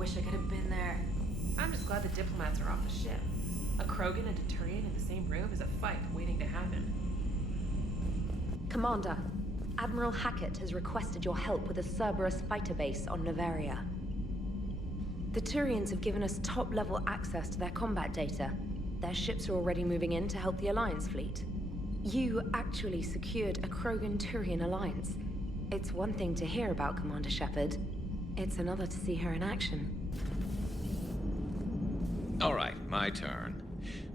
wish I could have been there. I'm just glad the diplomats are off the ship. A Krogan and a Turian in the same room is a fight waiting to happen. Commander, Admiral Hackett has requested your help with a Cerberus fighter base on Novaria. The Turians have given us top-level access to their combat data. Their ships are already moving in to help the Alliance fleet. You actually secured a Krogan-Turian alliance. It's one thing to hear about Commander Shepard. It's another to see her in action. All right, my turn.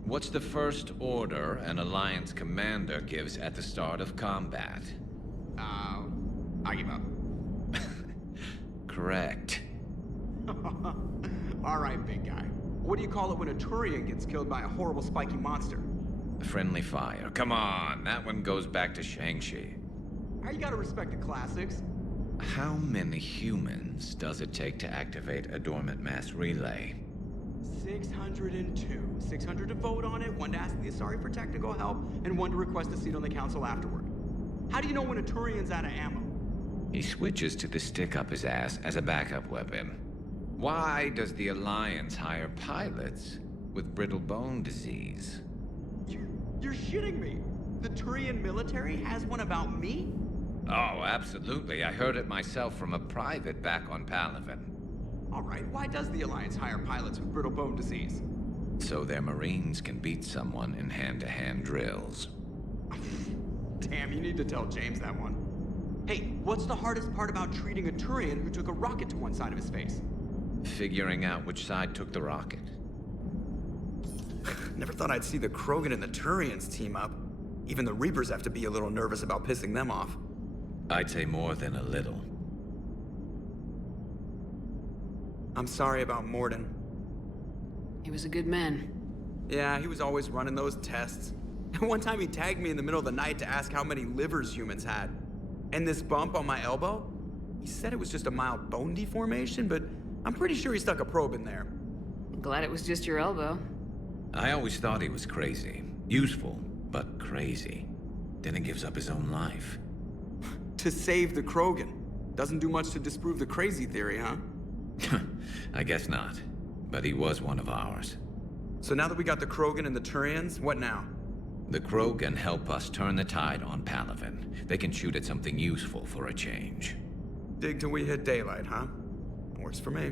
What's the first order an Alliance commander gives at the start of combat? I give up. Correct. All right, big guy. What do you call it when a Turian gets killed by a horrible spiky monster? Friendly fire. Come on, that one goes back to Shang-Chi. You gotta respect the classics. How many humans does it take to activate a dormant mass relay? 602. 600 to vote on it, 1 to ask the Asari for technical help, and 1 to request a seat on the council afterward. How do you know when a Turian's out of ammo? He switches to the stick up his ass as a backup weapon. Why does the Alliance hire pilots with brittle bone disease? You're shitting me. The Turian military has one about me? Oh, absolutely. I heard it myself from a private back on Palaven. All right, why does the Alliance hire pilots with brittle bone disease? So their Marines can beat someone in hand-to-hand drills. Damn, you need to tell James that one. Hey, what's the hardest part about treating a Turian who took a rocket to one side of his face? Figuring out which side took the rocket. Never thought I'd see the Krogan and the Turians team up. Even the Reapers have to be a little nervous about pissing them off. I'd say more than a little. I'm sorry about Morden. He was a good man. Yeah, he was always running those tests. And one time he tagged me in the middle of the night to ask how many livers humans had. And this bump on my elbow? He said it was just a mild bone deformation, but I'm pretty sure he stuck a probe in there. Glad it was just your elbow. I always thought he was crazy. Useful, but crazy. Then he gives up his own life. To save the Krogan. Doesn't do much to disprove the crazy theory, huh? I guess not. But he was one of ours. So now that we got the Krogan and the Turians, what now? The Krogan help us turn the tide on Palaven. They can shoot at something useful for a change. Dig till we hit daylight, huh? Works for me.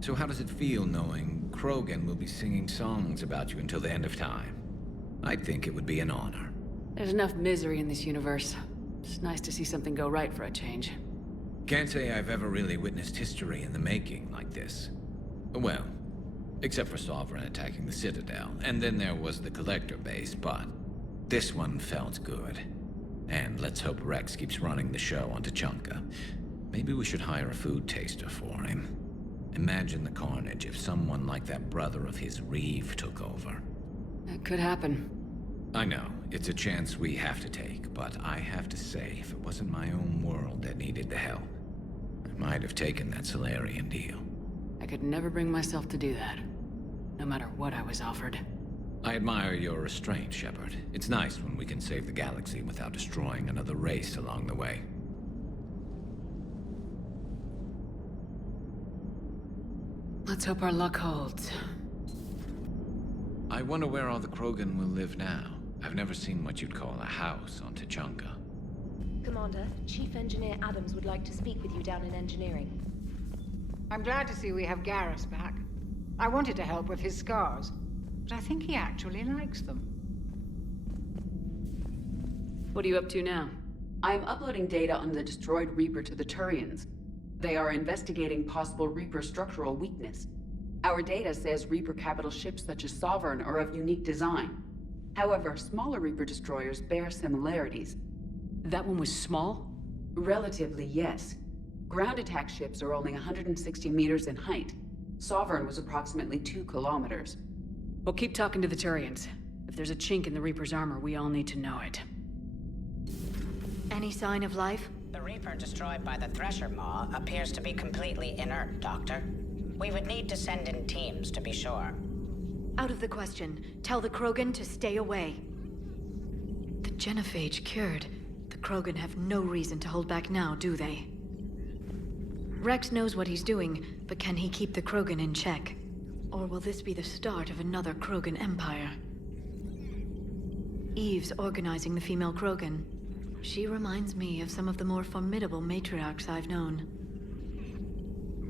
So how does it feel knowing Krogan will be singing songs about you until the end of time? I think it would be an honor. There's enough misery in this universe. It's nice to see something go right for a change. Can't say I've ever really witnessed history in the making like this. Well, except for Sovereign attacking the Citadel, and then there was the Collector base, but this one felt good. And let's hope Rex keeps running the show on Tuchanka. Maybe we should hire a food taster for him. Imagine the carnage if someone like that brother of his, Reeve, took over. That could happen. I know, it's a chance we have to take, but I have to say, if it wasn't my own world that needed the help, I might have taken that Solarian deal. I could never bring myself to do that. No matter what I was offered. I admire your restraint, Shepard. It's nice when we can save the galaxy without destroying another race along the way. Let's hope our luck holds. I wonder where all the Krogan will live now. I've never seen what you'd call a house on Tuchanka. Commander, Chief Engineer Adams would like to speak with you down in engineering. I'm glad to see we have Garrus back. I wanted to help with his scars, but I think he actually likes them. What are you up to now? I am uploading data on the destroyed Reaper to the Turians. They are investigating possible Reaper structural weakness. Our data says Reaper capital ships such as Sovereign are of unique design. However, smaller Reaper destroyers bear similarities. That one was small? Relatively, yes. Ground attack ships are only 160 meters in height. Sovereign was approximately 2 kilometers. Well, keep talking to the Turians. If there's a chink in the Reaper's armor, we all need to know it. Any sign of life? The Reaper destroyed by the Thresher Maw appears to be completely inert, Doctor. We would need to send in teams to be sure. Out of the question. Tell the Krogan to stay away. The genophage cured. The Krogan have no reason to hold back now, do they? Rex knows what he's doing, but can he keep the Krogan in check? Or will this be the start of another Krogan empire? Eve's organizing the female Krogan. She reminds me of some of the more formidable matriarchs I've known.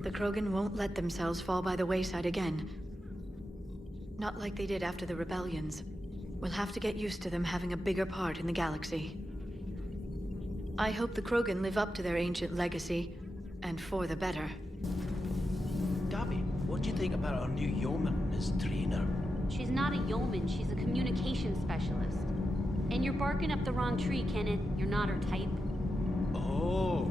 The Krogan won't let themselves fall by the wayside again. Not like they did after the rebellions. We'll have to get used to them having a bigger part in the galaxy. I hope the Krogan live up to their ancient legacy, and for the better. Gabby, what do you think about our new yeoman, Miss Trainer? She's not a yeoman, she's a communication specialist. And you're barking up the wrong tree, Kenneth. You're not her type. Oh,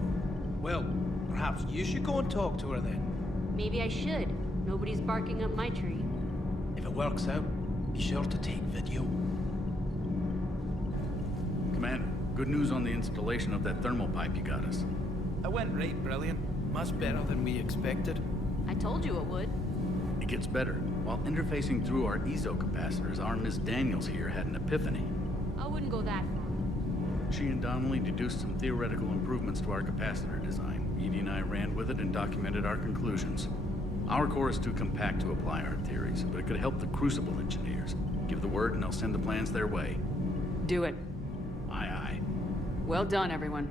well, perhaps you should go and talk to her then. Maybe I should. Nobody's barking up my tree. If it works out, be sure to take video. Commander, good news on the installation of that thermal pipe you got us. It went right brilliant. Much better than we expected. I told you it would. It gets better. While interfacing through our ESO capacitors, our Miss Daniels here had an epiphany. I wouldn't go that far. She and Donnelly deduced some theoretical improvements to our capacitor design. Edie and I ran with it and documented our conclusions. Our core is too compact to apply our theories, but it could help the Crucible engineers. Give the word and I'll send the plans their way. Do it. Aye, aye. Well done, everyone.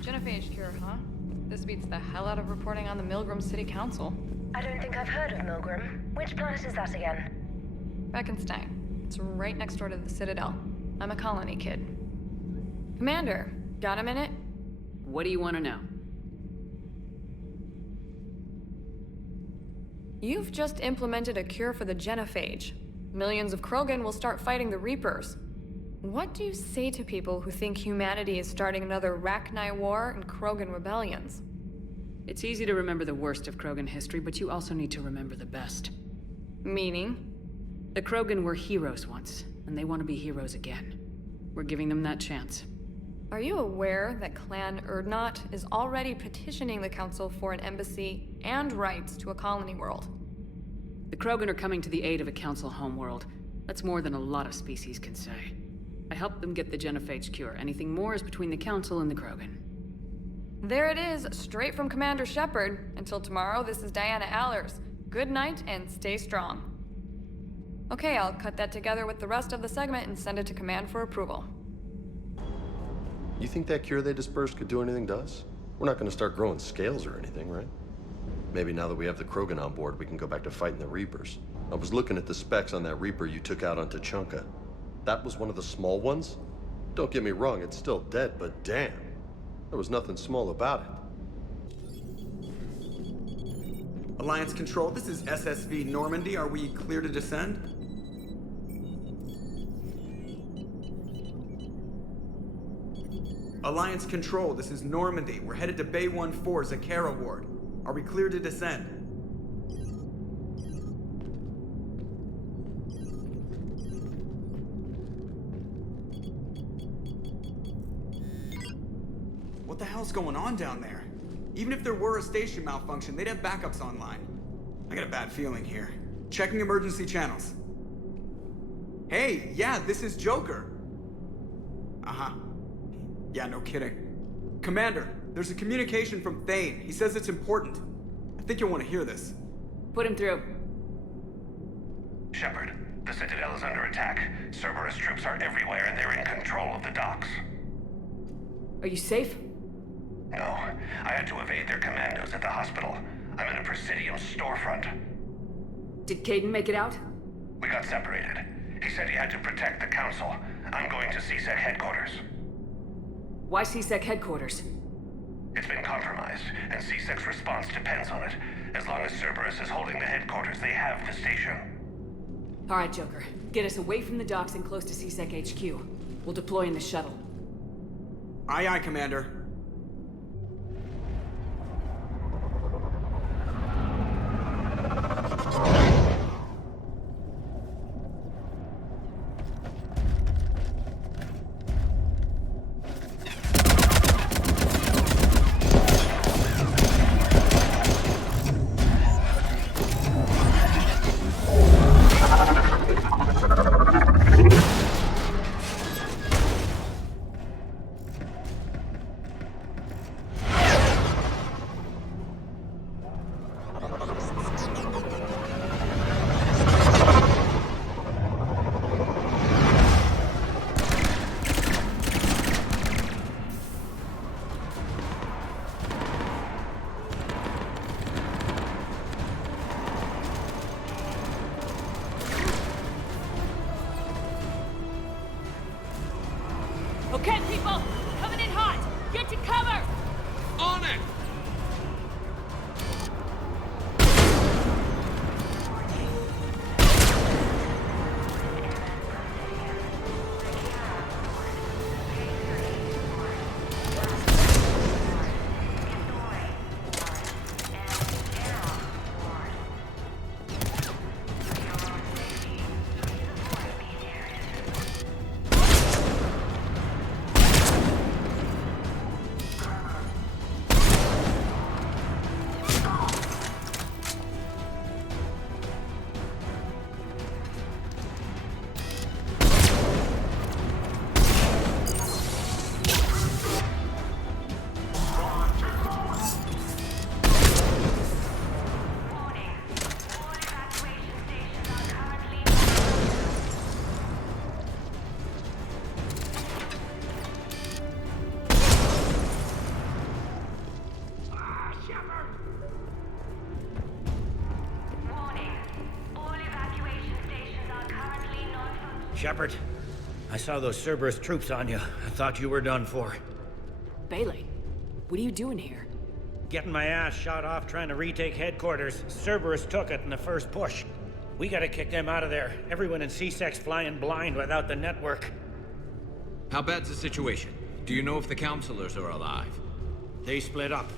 Genophage cure, huh? This beats the hell out of reporting on the Milgram City Council. I don't think I've heard of Milgram. Which planet is that again? Beckenstein. It's right next door to the Citadel. I'm a colony kid. Commander, got a minute? What do you want to know? You've just implemented a cure for the genophage. Millions of Krogan will start fighting the Reapers. What do you say to people who think humanity is starting another Rachni War and Krogan rebellions? It's easy to remember the worst of Krogan history, but you also need to remember the best. Meaning? The Krogan were heroes once, and they want to be heroes again. We're giving them that chance. Are you aware that Clan Urdnot is already petitioning the Council for an embassy and rights to a colony world? The Krogan are coming to the aid of a Council homeworld. That's more than a lot of species can say. I helped them get the genophage cure. Anything more is between the Council and the Krogan. There it is, straight from Commander Shepard. Until tomorrow, this is Diana Allers. Good night and stay strong. Okay, I'll cut that together with the rest of the segment and send it to Command for approval. You think that cure they dispersed could do anything to us? We're not going to start growing scales or anything, right? Maybe now that we have the Krogan on board, we can go back to fighting the Reapers. I was looking at the specs on that Reaper you took out on Tuchanka. That was one of the small ones? Don't get me wrong, it's still dead, but damn. There was nothing small about it. Alliance Control, this is SSV Normandy. Are we clear to descend? Alliance Control, this is Normandy. We're headed to Bay 1-4, Zakara Ward. Are we clear to descend? What the hell's going on down there? Even if there were a station malfunction, they'd have backups online. I got a bad feeling here. Checking emergency channels. Hey, yeah, this is Joker. Uh-huh. Yeah, no kidding. Commander, there's a communication from Thane. He says it's important. I think you'll want to hear this. Put him through. Shepard, the Citadel is under attack. Cerberus troops are everywhere and they're in control of the docks. Are you safe? No, I had to evade their commandos at the hospital. I'm in a Presidium storefront. Did Kaiden make it out? We got separated. He said he had to protect the Council. I'm going to CSEC headquarters. Why CSEC headquarters? It's been compromised, and CSEC's response depends on it. As long as Cerberus is holding the headquarters, they have the station. All right, Joker. Get us away from the docks and close to CSEC HQ. We'll deploy in the shuttle. Aye, aye, Commander. On it! Shepard, I saw those Cerberus troops on you. I thought you were done for. Bailey, what are you doing here? Getting my ass shot off trying to retake headquarters. Cerberus took it in the first push. We gotta kick them out of there. Everyone in C-Sec's flying blind without the network. How bad's the situation? Do you know if the counselors are alive? They split up.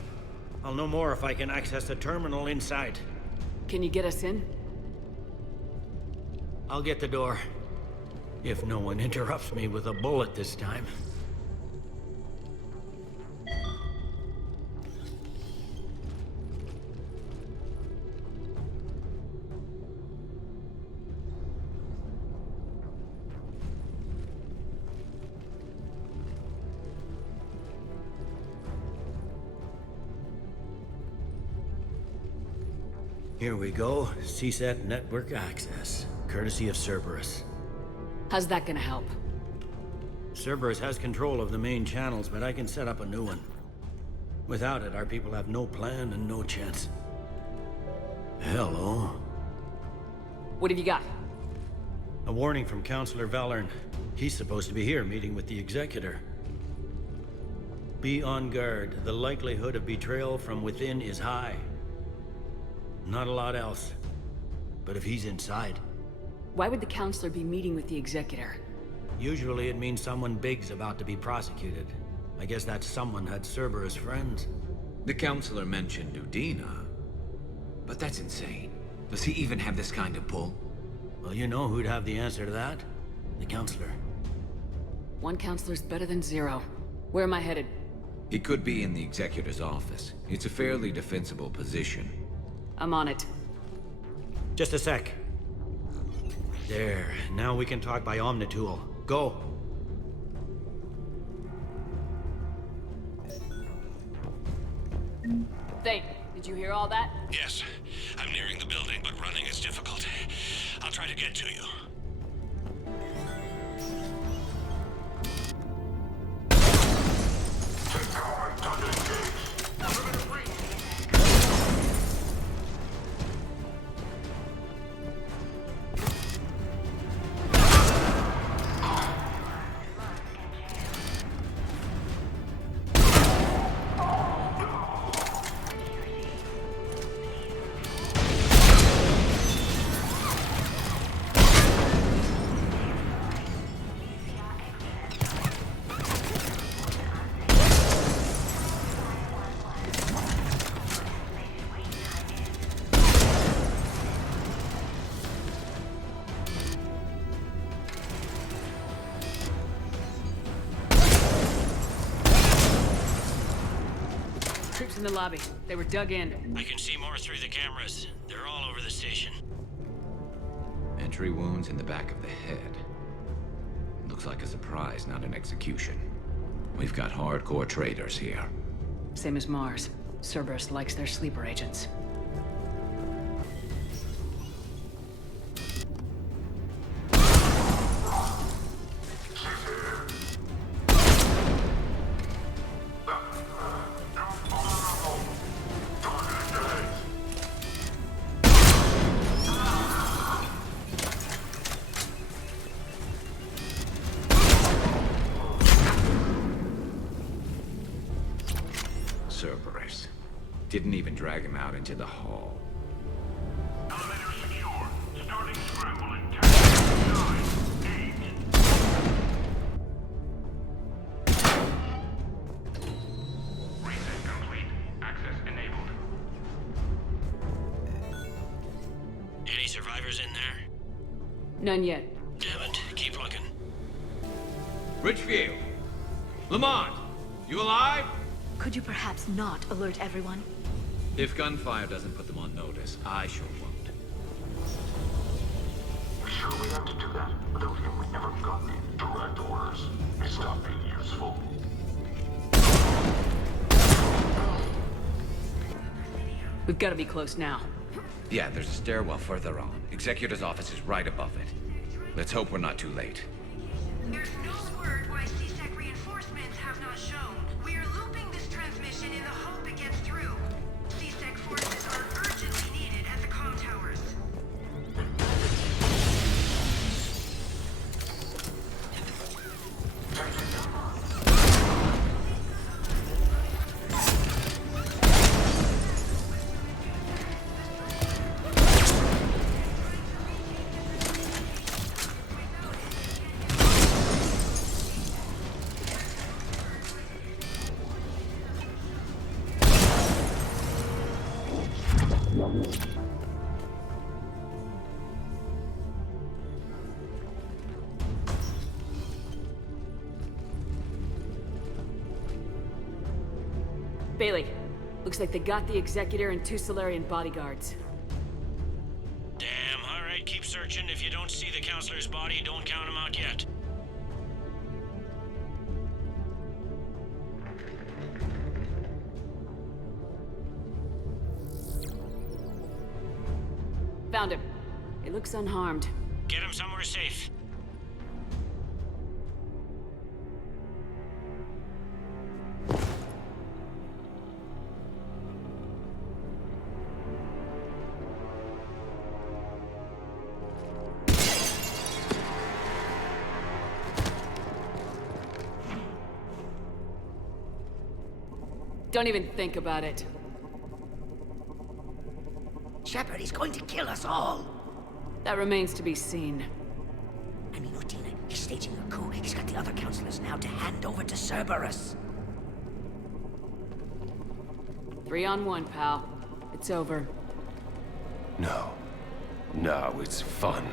I'll know more if I can access the terminal inside. Can you get us in? I'll get the door. If no one interrupts me with a bullet this time. Here we go. CSAT network access, courtesy of Cerberus. How's that gonna help? Cerberus has control of the main channels, but I can set up a new one. Without it, our people have no plan and no chance. Hello. What have you got? A warning from Counselor Valern. He's supposed to be here meeting with the Executor. Be on guard. The likelihood of betrayal from within is high. Not a lot else. But if he's inside... Why would the Counselor be meeting with the Executor? Usually it means someone big's about to be prosecuted. I guess that someone had Cerberus friends. The counselor mentioned Udina. But that's insane. Does he even have this kind of pull? Well, you know who'd have the answer to that? The Counselor. One Counselor's better than zero. Where am I headed? He could be in the Executor's office. It's a fairly defensible position. I'm on it. Just a sec. There. Now we can talk by Omnitool. Go. Thane, did you hear all that? Yes. I'm nearing the building, but running is difficult. I'll try to get to you. Troops in the lobby. They were dug in. I can see more through the cameras. They're all over the station. Entry wounds in the back of the head. Looks like a surprise, not an execution. We've got hardcore traitors here. Same as Mars. Cerberus likes their sleeper agents. Cerberus. Didn't even drag him out into the hall. Elevator secure. Starting scramble in 10, 9, 8. Reset complete. Access enabled. Any survivors in there? None yet. Damn it. Keep looking. Richfield! Lamont! You alive? Could you perhaps not alert everyone? If gunfire doesn't put them on notice, I sure won't. Sure we have to do that? Without him, we never got the direct orders. They stopped being useful. We've got to be close now. Yeah, there's a stairwell further on. Executor's office is right above it. Let's hope we're not too late. There's no word why CSEC reinforcements have not shown. We are looping this transmission in the hope it gets through. CSEC forces are urgently needed at the comm towers. Bailey, looks like they got the Executor and 2 Solarian bodyguards. Damn, alright, keep searching. If you don't see the counselor's body, don't count him out yet. Found him. He looks unharmed. Get him somewhere safe. Don't even think about it. Shepard, he's going to kill us all. That remains to be seen. I mean, Udina, he's staging a coup. He's got the other counselors now to hand over to Cerberus. 3 on 1, pal. It's over. No. No, it's fun.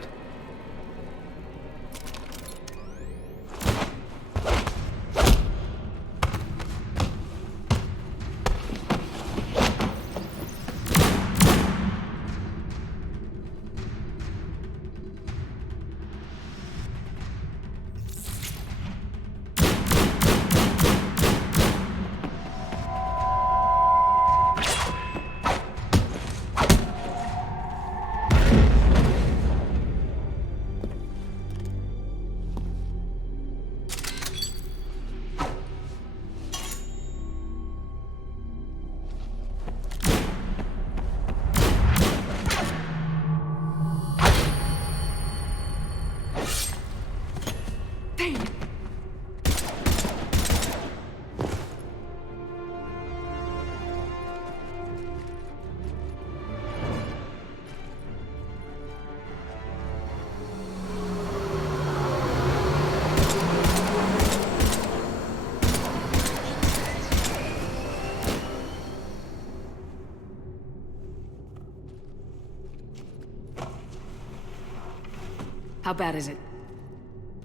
How bad is it?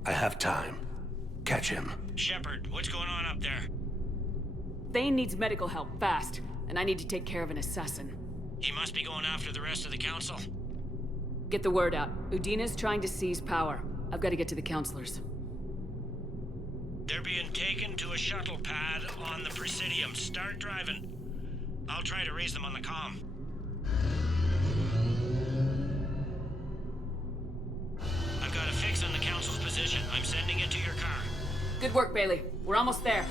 I have time. Catch him. Shepard, what's going on up there? Thane needs medical help, fast. And I need to take care of an assassin. He must be going after the rest of the council. Get the word out. Udina's trying to seize power. I've got to get to the counselors. They're being taken to a shuttle pad on the Presidium. Start driving. I'll try to raise them on the comm. I've got a fix on the council's position. I'm sending it to your car. Good work, Bailey. We're almost there.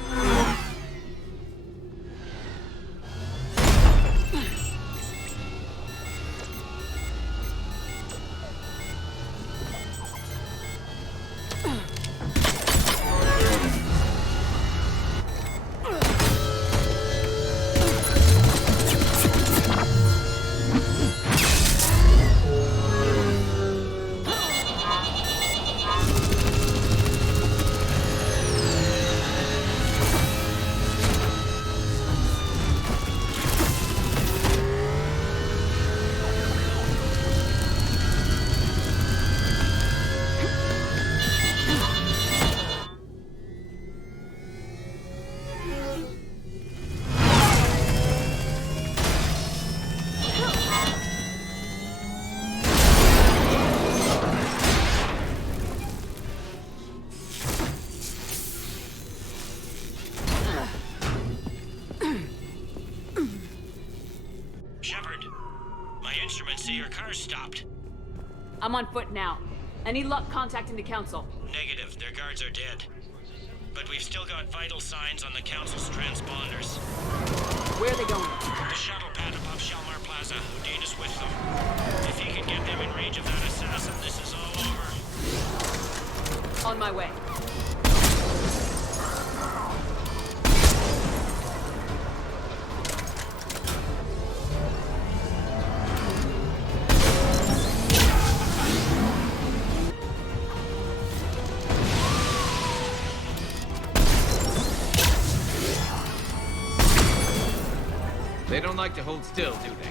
So your car's stopped. I'm on foot now. Any luck contacting the council? Negative. Their guards are dead. But we've still got vital signs on the council's transponders. Where are they going? The shuttle pad above Shelmar Plaza. Houdin is with them. If he can get them in range of that assassin, this is all over. On my way. They don't like to hold still, do they?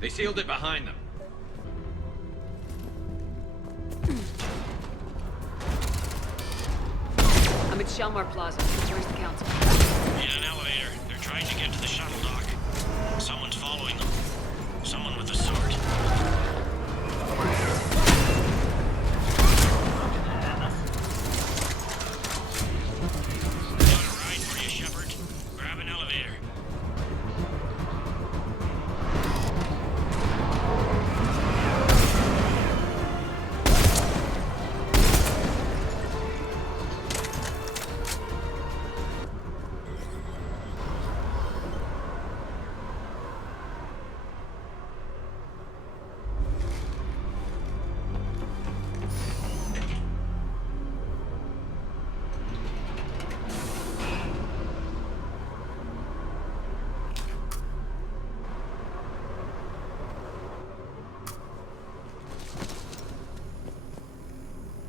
They sealed it behind them. I'm at Shelmar Plaza. Where's the council? In an elevator. They're trying to get to the shuttle dock. Someone's following them. Someone with a sword. Got a ride for you, Shepard. Grab an elevator.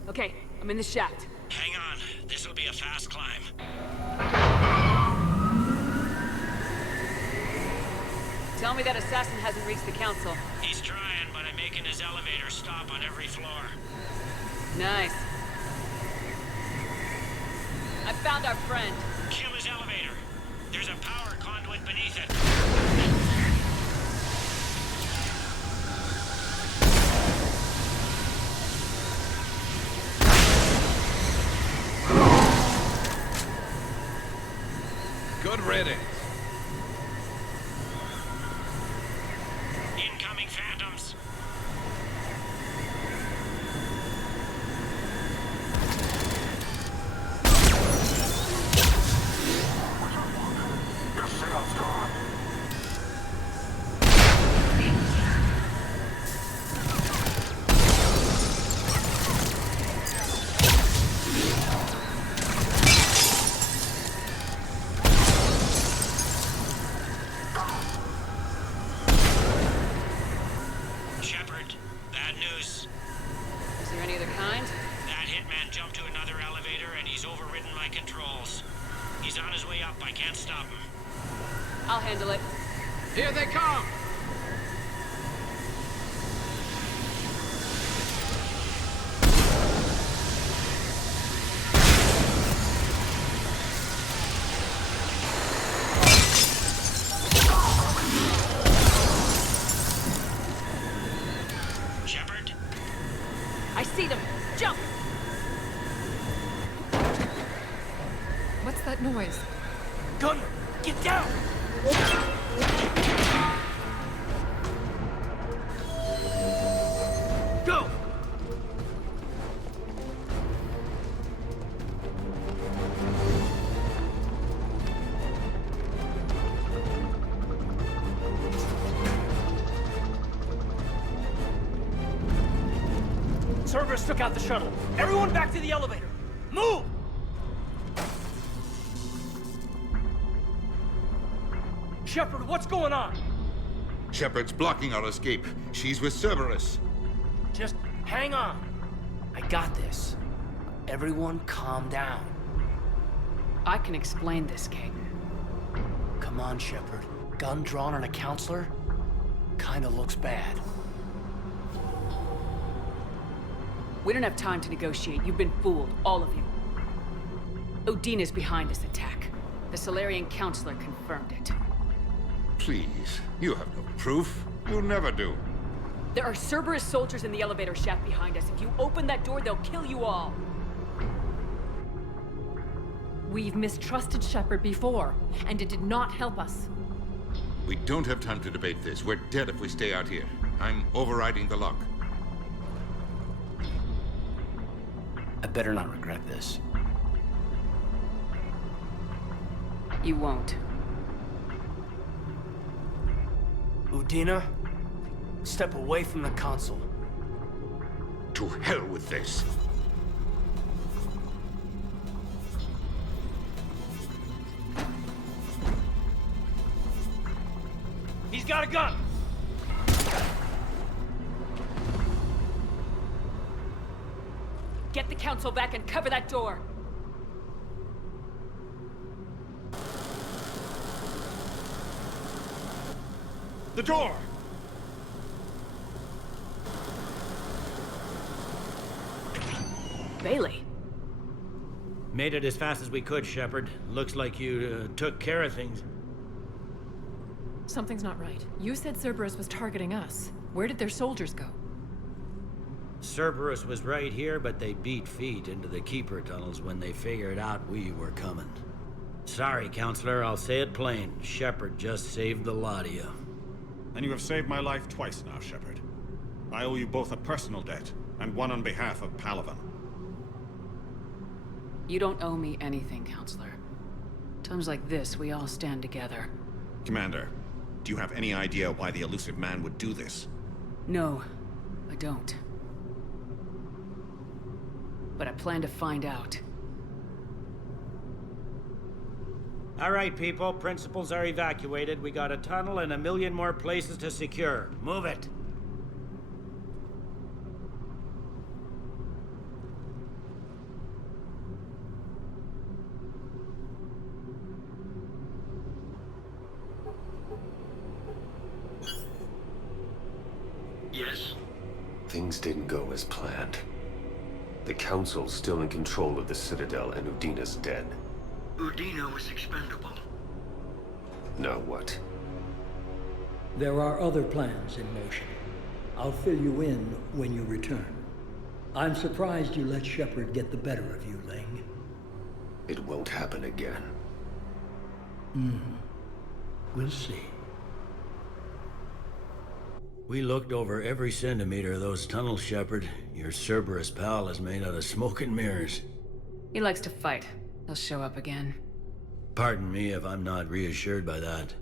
Okay, I'm in the shaft. Hang on. This'll be a fast climb. Tell me that assassin hasn't reached the council. He's trying, but I'm making his elevator stop on every floor. Nice. I found our friend. Kill his elevator. There's a power conduit beneath it. Good riddance. Incoming phantoms. Shepard, bad news. Is there any other kind? That hitman jumped to another elevator and he's overridden my controls. He's on his way up. I can't stop him. I'll handle it. Here they come! Shepard? I see them! Jump! What's that noise? Gunner, get down! Go! Cerberus took out the shuttle. Everyone back to the elevator. Move! Shepard, what's going on? Shepard's blocking our escape. She's with Cerberus. Just hang on. I got this. Everyone calm down. I can explain this, Kaiden. Come on, Shepard. Gun drawn on a counselor? Kinda looks bad. We don't have time to negotiate. You've been fooled, all of you. Udina's behind this attack. The Solarian counselor confirmed it. Please, you have no proof. You'll never do. There are Cerberus soldiers in the elevator shaft behind us. If you open that door, they'll kill you all. We've mistrusted Shepard before, and it did not help us. We don't have time to debate this. We're dead if we stay out here. I'm overriding the lock. I better not regret this. You won't. Udina, step away from the console. To hell with this. He's got a gun! Get the council back and cover that door! The door! Bailey. Made it as fast as we could, Shepard. Looks like you took care of things. Something's not right. You said Cerberus was targeting us. Where did their soldiers go? Cerberus was right here, but they beat feet into the Keeper tunnels when they figured out we were coming. Sorry, Counselor, I'll say it plain. Shepard just saved the lot of you. And you have saved my life twice now, Shepard. I owe you both a personal debt, and one on behalf of Palaven. You don't owe me anything, Counselor. Times like this, we all stand together. Commander, do you have any idea why the elusive man would do this? No, I don't. But I plan to find out. All right, people. Principals are evacuated. We got a tunnel and 1 million more places to secure. Move it. Yes? Things didn't go as planned. The Council's still in control of the Citadel and Udina's dead. Udina was expendable. Now what? There are other plans in motion. I'll fill you in when you return. I'm surprised you let Shepard get the better of you, Ling. It won't happen again. We'll see. We looked over every centimeter of those tunnels, Shepard. Your Cerberus pal is made out of smoke and mirrors. He likes to fight. He'll show up again. Pardon me if I'm not reassured by that.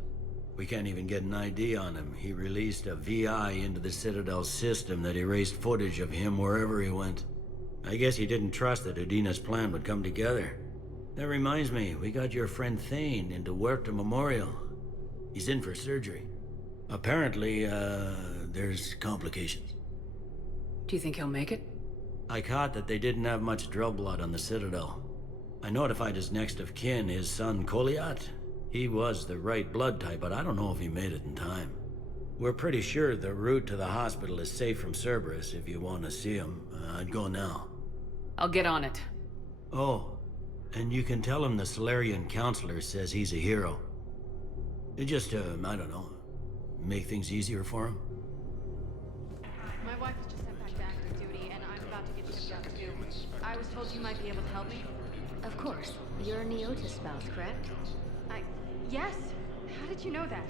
We can't even get an ID on him. He released a VI into the Citadel system that erased footage of him wherever he went. I guess he didn't trust that Udina's plan would come together. That reminds me, we got your friend Thane into Huerta Memorial. He's in for surgery. Apparently, there's complications. Do you think he'll make it? I caught that they didn't have much drill blood on the Citadel. I notified his next of kin, his son Koliat. He was the right blood type, but I don't know if he made it in time. We're pretty sure the route to the hospital is safe from Cerberus. If you want to see him, I'd go now. I'll get on it. Oh, and you can tell him the Solarian counselor says he's a hero. It just, I don't know, make things easier for him. My wife was just sent back to active duty, and I'm about to get shipped out too. I was told you might be able to help me. Of course. You're Neota's spouse, correct? Yes. How did you know that?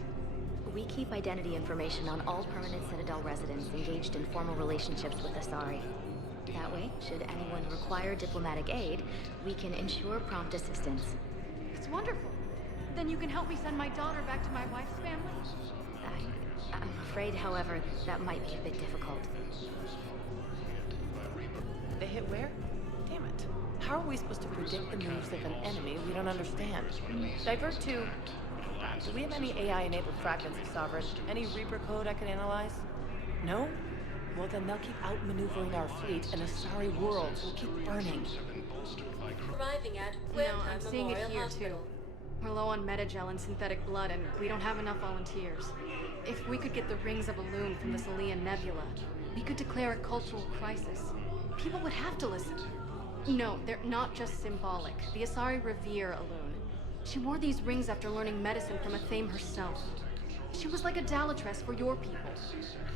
We keep identity information on all permanent Citadel residents engaged in formal relationships with Asari. That way, should anyone require diplomatic aid, we can ensure prompt assistance. It's wonderful. Then you can help me send my daughter back to my wife's family? I'm afraid, however, that might be a bit difficult. They hit where? Damn it. How are we supposed to predict the moves of an enemy we don't understand? Divert to... do we have any AI-enabled fragments of Sovereign? Any Reaper code I can analyze? No? Well, then they'll keep outmaneuvering our fleet, and Asari worlds will keep burning. Arriving at No, I'm seeing it here too. We're low on metagel and synthetic blood, and we don't have enough volunteers. If we could get the rings of Elune from the Salian Nebula, we could declare a cultural crisis. People would have to listen. No, they're not just symbolic. The Asari revere Elune. She wore these rings after learning medicine from Athame herself. She was like a Dalatress for your people.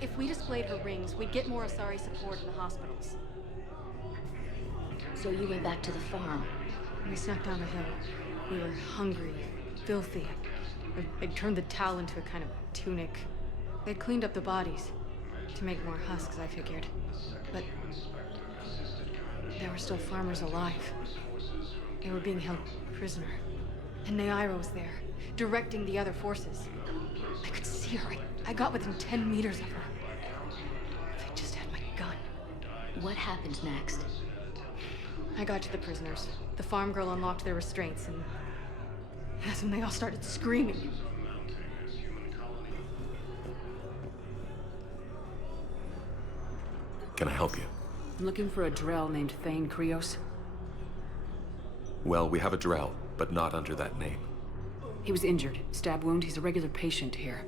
If we displayed her rings, we'd get more Asari support in the hospitals. So you went back to the farm? We snuck down the hill. We were hungry, filthy. They'd turned the towel into a kind of tunic. They'd cleaned up the bodies to make more husks, I figured. But there were still farmers alive. They were being held prisoner. And Naira was there, directing the other forces. I could see her. I got within 10 meters of her. If I just had my gun. What happened next? I got to the prisoners. The farm girl unlocked their restraints, and that's when they all started screaming. Can I help you? I'm looking for a Drell named Thane Krios. Well, we have a Drell, but not under that name. He was injured. Stab wound. He's a regular patient here.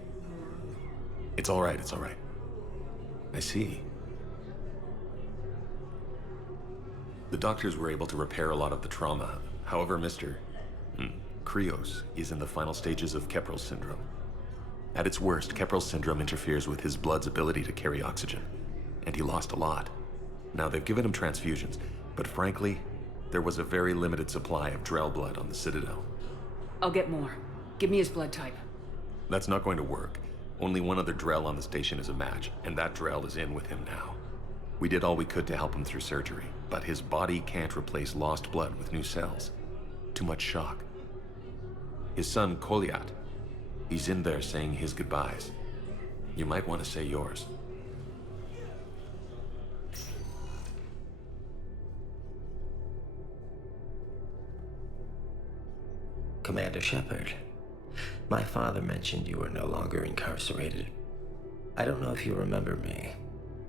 It's all right, it's all right. I see. The doctors were able to repair a lot of the trauma. However, Mr. Krios is in the final stages of Keprel's syndrome. At its worst, Keprel's syndrome interferes with his blood's ability to carry oxygen, and he lost a lot. Now, they've given him transfusions, but frankly, there was a very limited supply of Drell blood on the Citadel. I'll get more. Give me his blood type. That's not going to work. Only one other Drell on the station is a match, and that Drell is in with him now. We did all we could to help him through surgery, but his body can't replace lost blood with new cells. Too much shock. His son, Koliat, he's in there saying his goodbyes. You might want to say yours. Commander Shepard, my father mentioned you were no longer incarcerated. I don't know if you remember me.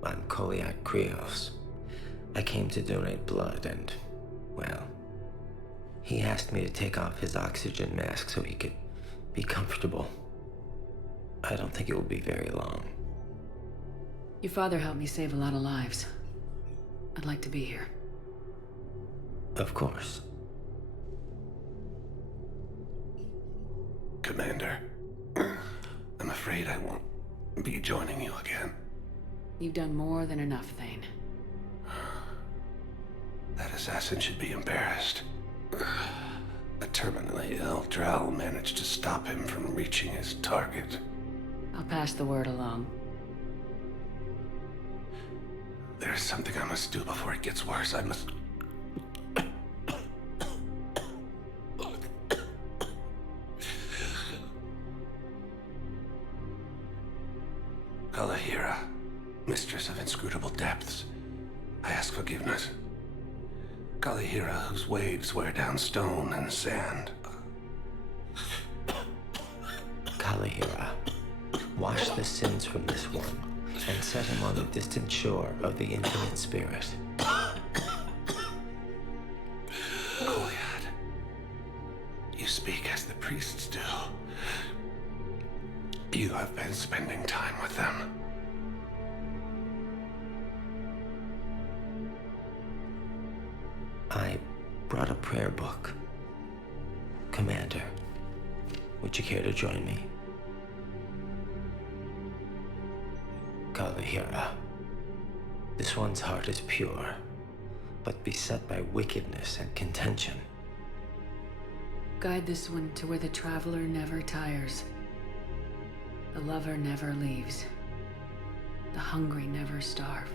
I'm Koliat Krios. I came to donate blood and, well, he asked me to take off his oxygen mask so he could be comfortable. I don't think it will be very long. Your father helped me save a lot of lives. I'd like to be here. Of course. Commander, I'm afraid I won't be joining you again. You've done more than enough, Thane. That assassin should be embarrassed. A terminally ill Drow managed to stop him from reaching his target. I'll pass the word along. There's something I must do before it gets worse. I must... Kalahira, mistress of inscrutable depths, I ask forgiveness. Kalahira, whose waves wear down stone and sand. Kalahira, wash the sins from this one and set him on the distant shore of the infinite spirit. Koliat, you speak as the priests do. You have been spending time with them. I brought a prayer book. Commander, would you care to join me? Kalahira, this one's heart is pure, but beset by wickedness and contention. Guide this one to where the traveler never tires. The lover never leaves. The hungry never starve.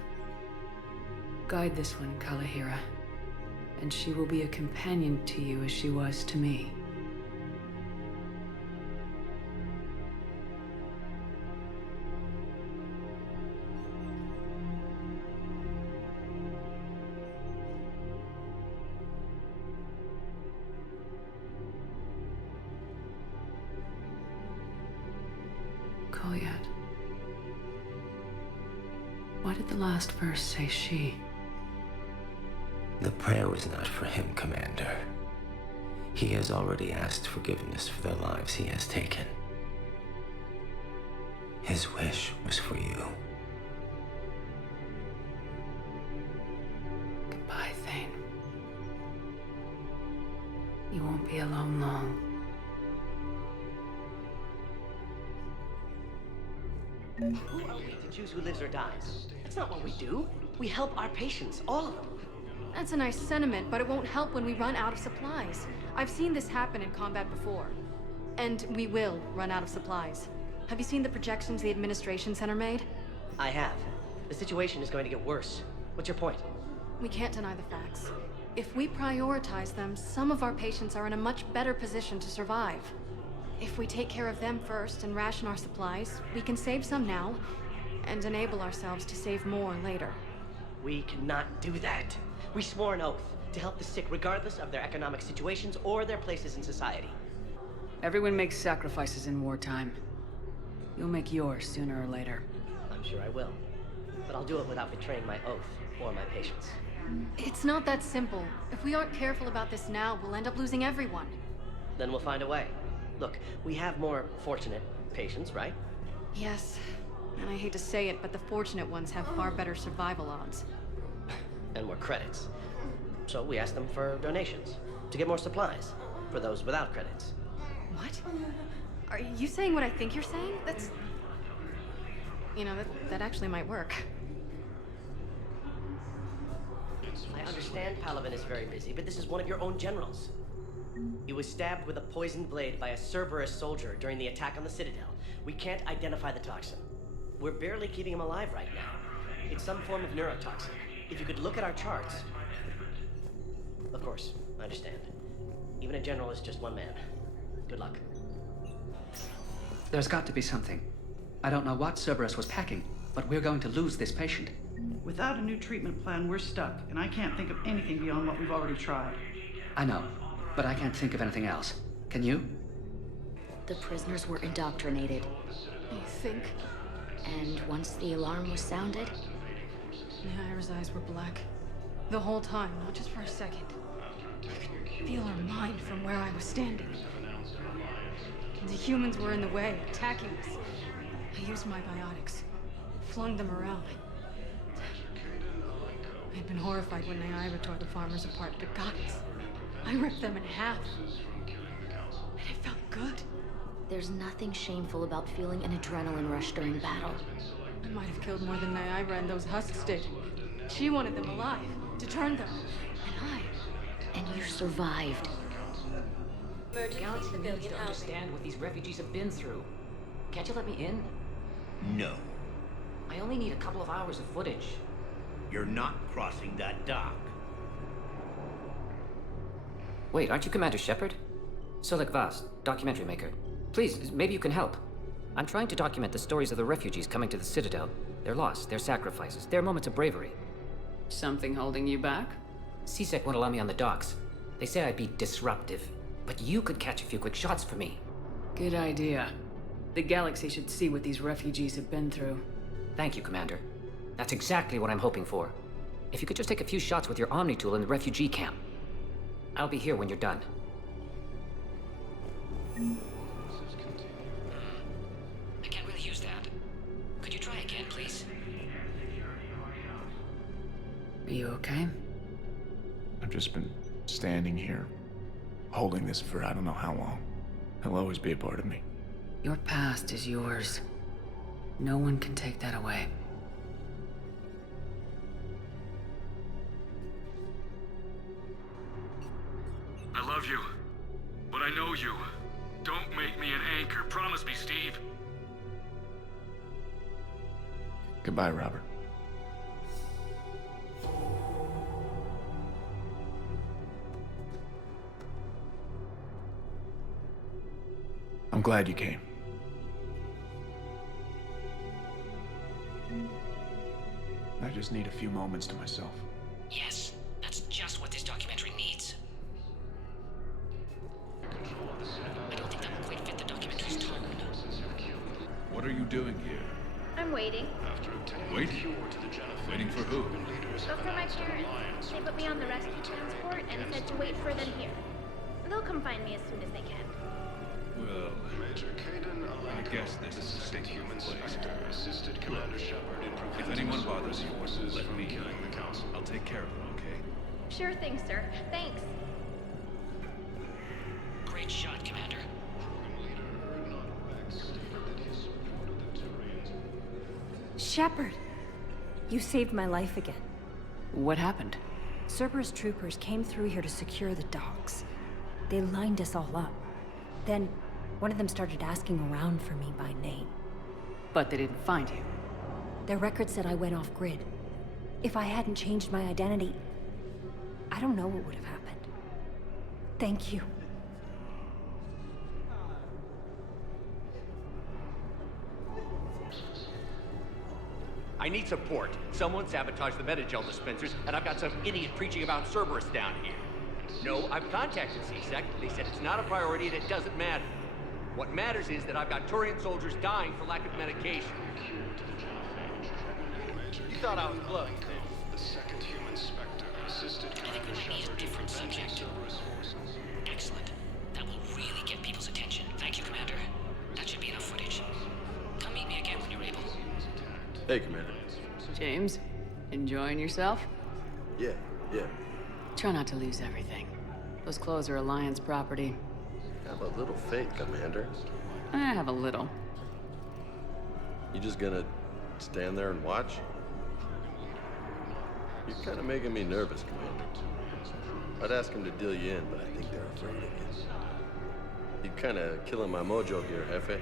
Guide this one, Kalahira, and she will be a companion to you as she was to me. Koliat. Why did the last verse say she? The prayer was not for him, Commander. He has already asked forgiveness for the lives he has taken. His wish was for you. Goodbye, Thane. You won't be alone long. Who are we to choose who lives or dies? That's not what we do. We help our patients, all of them. That's a nice sentiment, but it won't help when we run out of supplies. I've seen this happen in combat before. And we will run out of supplies. Have you seen the projections the Administration Center made? I have. The situation is going to get worse. What's your point? We can't deny the facts. If we prioritize them, some of our patients are in a much better position to survive. If we take care of them first and ration our supplies, we can save some now, and enable ourselves to save more later. We cannot do that. We swore an oath to help the sick regardless of their economic situations or their places in society. Everyone makes sacrifices in wartime. You'll make yours sooner or later. I'm sure I will. But I'll do it without betraying my oath or my patients. It's not that simple. If we aren't careful about this now, we'll end up losing everyone. Then we'll find a way. Look, we have more fortunate patients, right? Yes. And I hate to say it, but the fortunate ones have far better survival odds. And more credits. So we asked them for donations to get more supplies for those without credits. What? Are you saying what I think you're saying? That's... You know, that actually might work. I understand Palaven is very busy, but this is one of your own generals. He was stabbed with a poisoned blade by a Cerberus soldier during the attack on the Citadel. We can't identify the toxin. We're barely keeping him alive right now. It's some form of neurotoxin. If you could look at our charts... Of course, I understand. Even a general is just one man. Good luck. There's got to be something. I don't know what Cerberus was packing, but we're going to lose this patient. Without a new treatment plan, we're stuck, and I can't think of anything beyond what we've already tried. I know, but I can't think of anything else. Can you? The prisoners were indoctrinated. You think? And once the alarm was sounded... Naira's eyes were black. The whole time, not just for a second. I could feel her mind from where I was standing. The humans were in the way, attacking us. I used my biotics, flung them around. I'd been horrified when Naira tore the farmers apart, but gods, I ripped them in half. And it felt good. There's nothing shameful about feeling an adrenaline rush during battle. I might have killed more than Naira and those husks did. She wanted them alive, to turn them. And you survived. Galaxy needs to understand what these refugees have been through. Can't you let me in? No. I only need a couple of hours of footage. You're not crossing that dock. Wait, aren't you Commander Shepard? Solik Vast, documentary maker. Please, maybe you can help. I'm trying to document the stories of the refugees coming to the Citadel. Their loss, their sacrifices, their moments of bravery. Something holding you back? CSEC won't allow me on the docks. They say I'd be disruptive. But you could catch a few quick shots for me. Good idea. The galaxy should see what these refugees have been through. Thank you, Commander. That's exactly what I'm hoping for. If you could just take a few shots with your Omni tool in the refugee camp. I'll be here when you're done. I can't really use that. Could you try again, please? Are you okay? I've just been standing here, holding this for I don't know how long. He'll always be a part of me. Your past is yours. No one can take that away. I love you, but I know you. Don't make me an anchor. Promise me, Steve. Goodbye, Robert. I'm glad you came. I just need a few moments to myself. Yes, that's just what this documentary needs. I don't think that will quite fit the documentary's tone. What are you doing here? I'm waiting. Wait? Waiting for who? Go for my parents. They put me on the rescue transport and said to wait for them here. They'll come find me as soon as they can. Well, Major Kaiden, I guess this is a state human place. spectre, assisted Commander Shepard in If preventing anyone bothers you, forces let from me killing the council. I'll take care of them, okay? Sure thing, sir. Thanks. Great shot, Commander. Shepard! You saved my life again. What happened? Cerberus troopers came through here to secure the docks. They lined us all up. Then, one of them started asking around for me by name. But they didn't find you. Their record said I went off-grid. If I hadn't changed my identity, I don't know what would have happened. Thank you. I need support. Someone sabotaged the Metagel dispensers, and I've got some idiot preaching about Cerberus down here. No, I've contacted CSEC. They said it's not a priority and it doesn't matter. What matters is that I've got Turian soldiers dying for lack of medication. You thought I was bluffing. The second human spectre, assisted Commander Shepard in preventing Cerberus forces. Excellent. That will really get people's attention. Thank you, Commander. That should be enough footage. Come meet me again when you're able. Hey, Commander. James, enjoying yourself? Yeah. Try not to lose everything. Those clothes are Alliance property. Have a little faith, Commander. I have a little. You just gonna stand there and watch? You're kind of making me nervous, Commander. I'd ask them to deal you in, but I think they're afraid of you. You're kind of killing my mojo here, Jefe.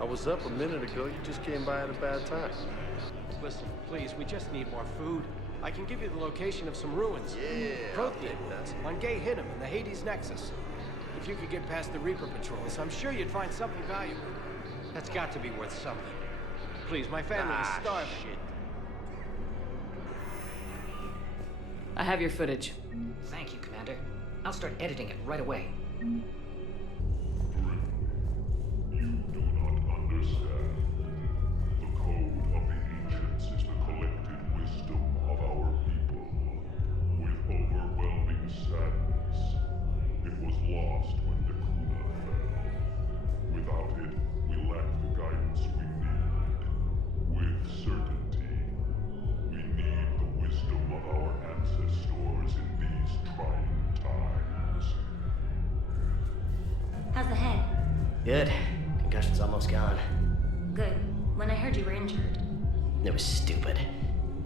I was up a minute ago. You just came by at a bad time. Listen, please, we just need more food. I can give you the location of some ruins. Yeah, Prothean ruins on Gay Hinnom in the Hades Nexus. If you could get past the Reaper patrols, I'm sure you'd find something valuable. That's got to be worth something. Please, my family is starving. Shit. I have your footage. Thank you, Commander. I'll start editing it right away. Lost when the Kuna fell. Without it, we lack the guidance we need. With certainty, we need the wisdom of our ancestors in these trying times. How's the head? Good. Concussion's almost gone. Good. When I heard you were injured. It was stupid.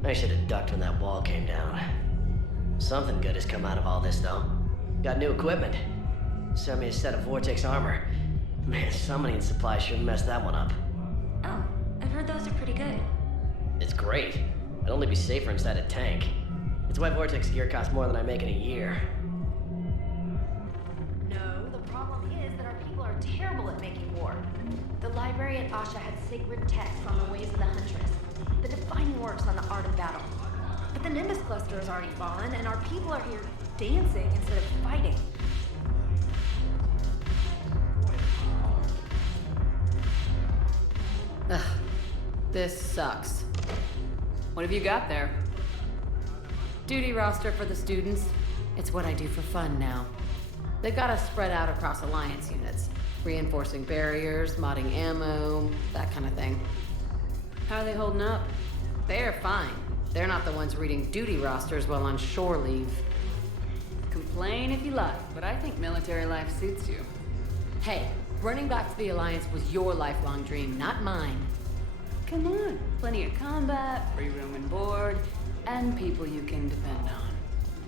I should have ducked when that wall came down. Something good has come out of all this, though. Got new equipment. Sent me a set of Vortex armor. Man, summoning supply sure messed that one up. Oh, I've heard those are pretty good. It's great. I'd only be safer inside a tank. It's why Vortex gear costs more than I make in a year. No, the problem is that our people are terrible at making war. The library at Asha had sacred texts on the ways of the Huntress, the defining works on the art of battle. But the Nimbus cluster has already fallen, and our people are here dancing instead of fighting. Ugh, this sucks. What have you got there? Duty roster for the students. It's what I do for fun now. They've got us spread out across Alliance units. Reinforcing barriers, modding ammo, that kind of thing. How are they holding up? They're fine. They're not the ones reading duty rosters while on shore leave. Complain if you like, but I think military life suits you. Hey, running back to the Alliance was your lifelong dream, not mine. Come on, plenty of combat, free room and board, and people you can depend on.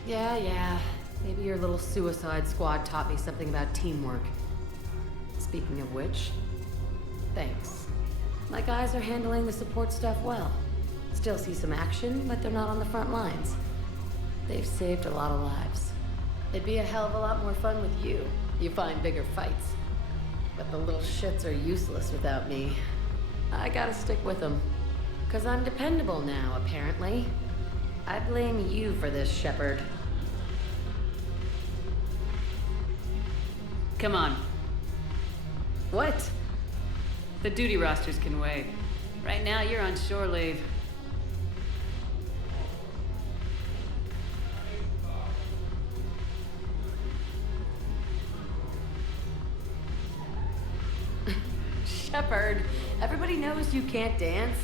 Yeah, maybe your little suicide squad taught me something about teamwork. Speaking of which, thanks. My guys are handling the support stuff well. Still see some action, but they're not on the front lines. They've saved a lot of lives. It'd be a hell of a lot more fun with you. You find bigger fights. But the little shits are useless without me. I gotta stick with them. 'Cause I'm dependable now, apparently. I blame you for this, Shepard. Come on. What? The duty rosters can wait. Right now, you're on shore leave. Shepard, everybody knows you can't dance.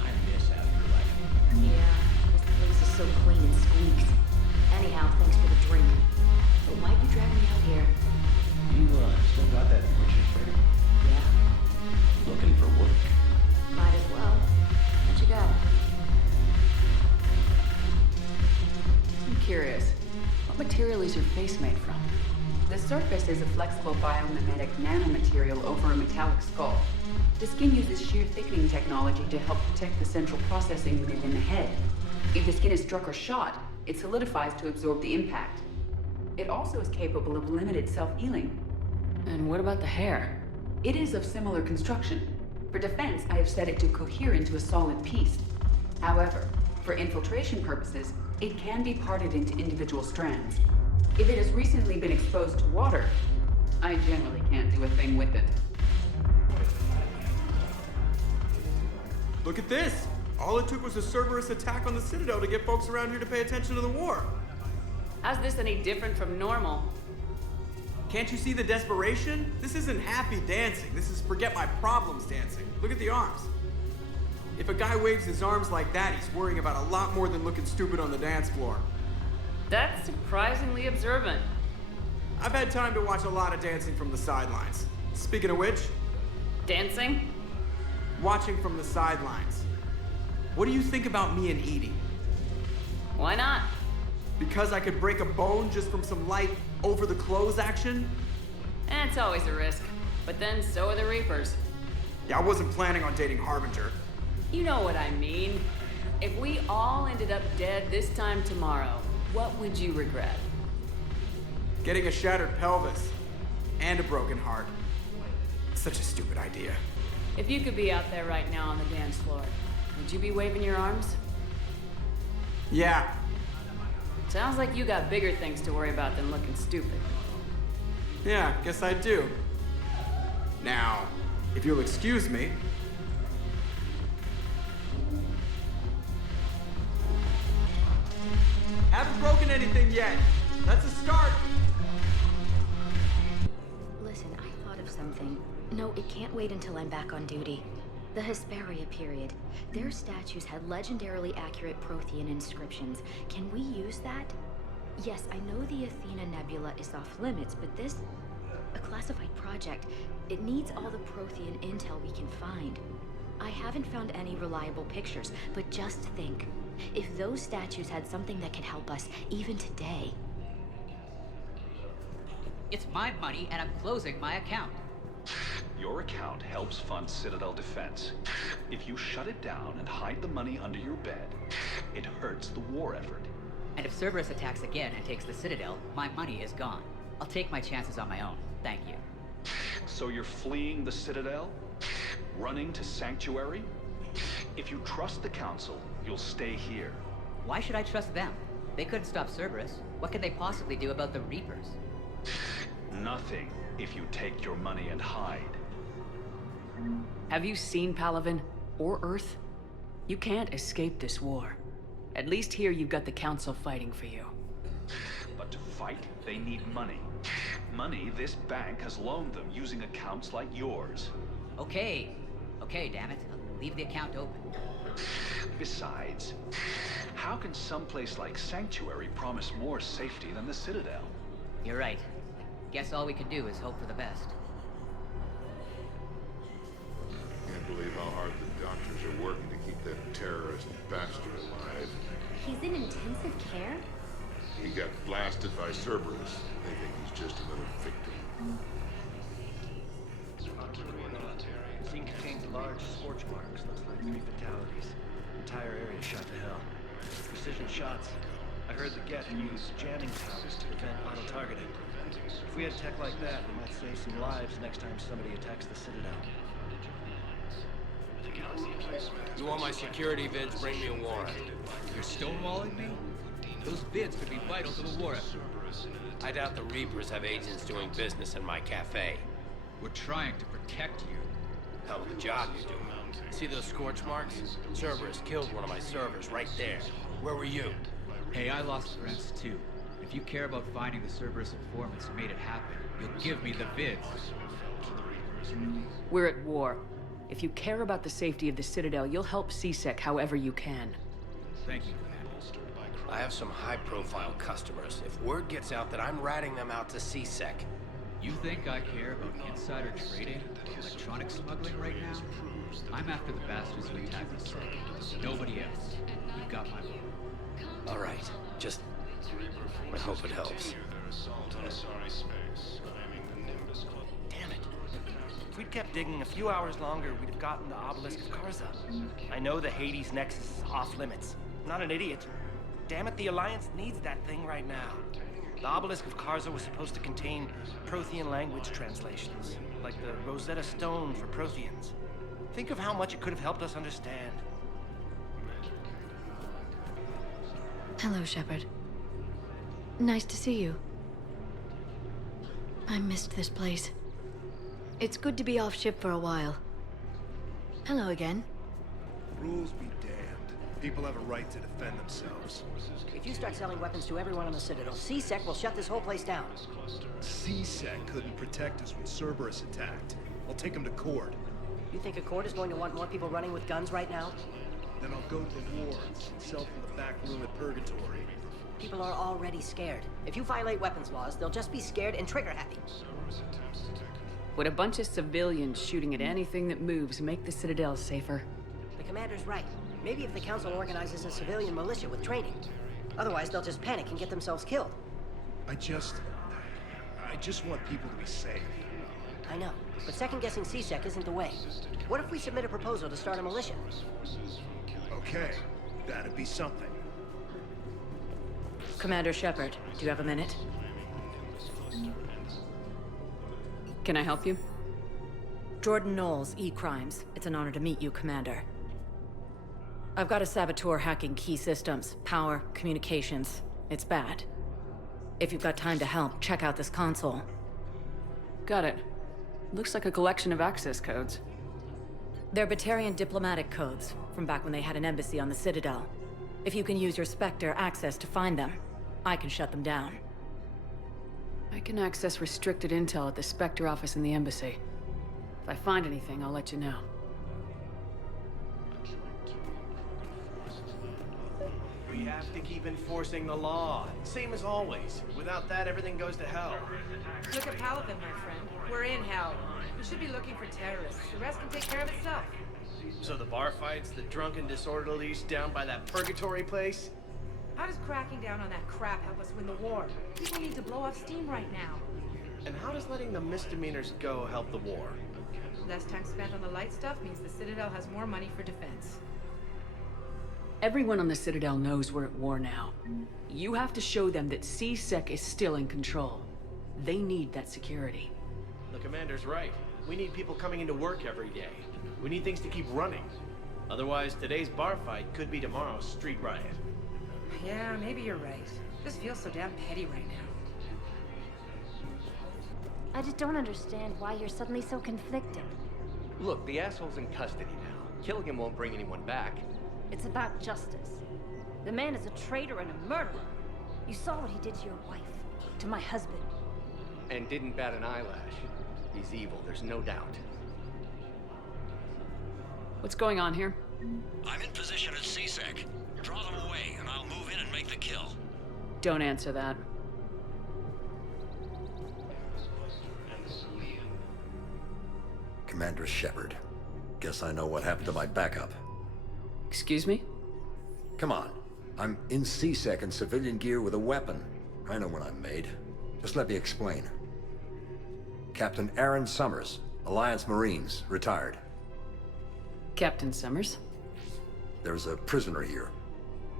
I miss Afterlife. Yeah, this place is so clean and squeaks. Anyhow, thanks for the drink. But why'd you drag me out here? You, still got that refrigerator? Yeah, Looking for work? might as well. What you got? I'm curious. What material is your face made from? The surface is a flexible biomimetic nanomaterial over a metallic skull. The skin uses shear thickening technology to help protect the central processing unit in the head. If the skin is struck or shot, it solidifies to absorb the impact. It also is capable of limited self-healing. And what about the hair? It is of similar construction. For defense, I have set it to cohere into a solid piece. However, for infiltration purposes, it can be parted into individual strands. If it has recently been exposed to water, I generally can't do a thing with it. Look at this! All it took was a Cerberus attack on the Citadel to get folks around here to pay attention to the war. How's this any different from normal? Can't you see the desperation? This isn't happy dancing. This is forget my problems dancing. Look at the arms. If a guy waves his arms like that, he's worrying about a lot more than looking stupid on the dance floor. That's surprisingly observant. I've had time to watch a lot of dancing from the sidelines. Speaking of which... Dancing? Watching from the sidelines. What do you think about me and Edie? Why not? Because I could break a bone just from some light over-the-clothes action? It's always a risk. But then so are the Reapers. Yeah, I wasn't planning on dating Harbinger. You know what I mean. If we all ended up dead this time tomorrow, what would you regret? Getting a shattered pelvis. And a broken heart. Such a stupid idea. If you could be out there right now on the dance floor, would you be waving your arms? Yeah. Sounds like you got bigger things to worry about than looking stupid. Yeah, guess I do. Now, if you'll excuse me. Haven't broken anything yet. That's a start. Listen, I thought of something. No, it can't wait until I'm back on duty. The Hesperia period. Their statues had legendarily accurate Prothean inscriptions. Can we use that? Yes, I know the Athena Nebula is off limits, but this... a classified project. It needs all the Prothean intel we can find. I haven't found any reliable pictures, but just think. If those statues had something that could help us, even today... It's my money, and I'm closing my account. Your account helps fund Citadel defense. If you shut it down and hide the money under your bed, it hurts the war effort. And if Cerberus attacks again and takes the Citadel, my money is gone. I'll take my chances on my own. Thank you. So you're fleeing the Citadel? Running to Sanctuary? If you trust the Council, you'll stay here. Why should I trust them? They couldn't stop Cerberus. What could they possibly do about the Reapers? Nothing if you take your money and hide. Have you seen Palaven? Or Earth? You can't escape this war. At least here you've got the Council fighting for you. But to fight, they need money. Money this bank has loaned them using accounts like yours. Okay, damn it. I'll leave the account open. Besides, how can someplace like Sanctuary promise more safety than the Citadel? You're right. Guess all we can do is hope for the best. Can't believe how hard the doctors are working to keep that terrorist bastard alive. He's in intensive care? He got blasted by Cerberus. They think he's just another victim. Scene contains large scorch marks. Looks like 3 fatalities. Entire area shot to hell. Precision shots. I heard the Geth used jamming towers to prevent auto-targeting. If we had tech like that, we might save some lives next time somebody attacks the Citadel. You want my security vids, bring me a warrant. You're stonewalling me? Those vids could be vital to the war effort. I doubt the Reapers have agents doing business in my cafe. We're trying to protect you. Hell of a job you're doing. See those scorch marks? Cerberus killed one of my servers right there. Where were you? Hey, I lost friends too. If you care about finding the Cerberus informants who made it happen, you'll give me the vids. We're at war. If you care about the safety of the Citadel, you'll help CSEC however you can. Thank you. I have some high-profile customers. If word gets out that I'm ratting them out to CSEC. You think I care about insider trading or electronic smuggling right now? I'm after the bastards who attacked the site. Nobody else. You've got my vote. All right. Just... I hope it helps. Damn it. If we'd kept digging a few hours longer, we'd have gotten the obelisk of Karza. I know the Hades Nexus is off limits. I'm not an idiot. Damn it, the Alliance needs that thing right now. The obelisk of Karza was supposed to contain Prothean language translations, like the Rosetta Stone for Protheans. Think of how much it could have helped us understand. Hello, Shepard. Nice to see you. I missed this place. It's good to be off ship for a while. Hello again. Rules be damned. People have a right to defend themselves. If you start selling weapons to everyone on the Citadel, CSEC will shut this whole place down. CSEC couldn't protect us when Cerberus attacked. I'll take them to court. You think Accord is going to want more people running with guns right now? Then I'll go to the wards and sell from the back room at Purgatory. People are already scared. If you violate weapons laws, they'll just be scared and trigger-happy. Would a bunch of civilians shooting at anything that moves make the Citadel safer? The commander's right. Maybe if the Council organizes a civilian militia with training. Otherwise, they'll just panic and get themselves killed. I just want people to be safe. I know, but second-guessing CSEC isn't the way. What if we submit a proposal to start a militia? Okay, that'd be something. Commander Shepard, do you have a minute? Can I help you? Jordan Knowles, E-Crimes. It's an honor to meet you, Commander. I've got a saboteur hacking key systems, power, communications. It's bad. If you've got time to help, check out this console. Got it. Looks like a collection of access codes. They're Batarian diplomatic codes, from back when they had an embassy on the Citadel. If you can use your Spectre access to find them, I can shut them down. I can access restricted intel at the Spectre office in the embassy. If I find anything, I'll let you know. We have to keep enforcing the law. Same as always. Without that, everything goes to hell. Look at Paladin, my friend. We're in hell. We should be looking for terrorists. The rest can take care of itself. So the bar fights, the drunken disorderlies down by that purgatory place? How does cracking down on that crap help us win the war? People need to blow off steam right now. And how does letting the misdemeanors go help the war? Less time spent on the light stuff means the Citadel has more money for defense. Everyone on the Citadel knows we're at war now. You have to show them that CSEC is still in control. They need that security. The commander's right. We need people coming into work every day. We need things to keep running. Otherwise, today's bar fight could be tomorrow's street riot. Yeah, maybe you're right. This feels so damn petty right now. I just don't understand why you're suddenly so conflicted. Look, the asshole's in custody now. Killing him won't bring anyone back. It's about justice. The man is a traitor and a murderer. You saw what he did to your wife, to my husband. And didn't bat an eyelash. He's evil, there's no doubt. What's going on here? I'm in position at CSEC. Draw them away, and I'll move in and make the kill. Don't answer that. Commander Shepard. Guess I know what happened to my backup. Excuse me? Come on. I'm in CSEC in civilian gear with a weapon. I know when I'm made. Just let me explain. Captain Aaron Summers, Alliance Marines, retired. Captain Summers? There's a prisoner here.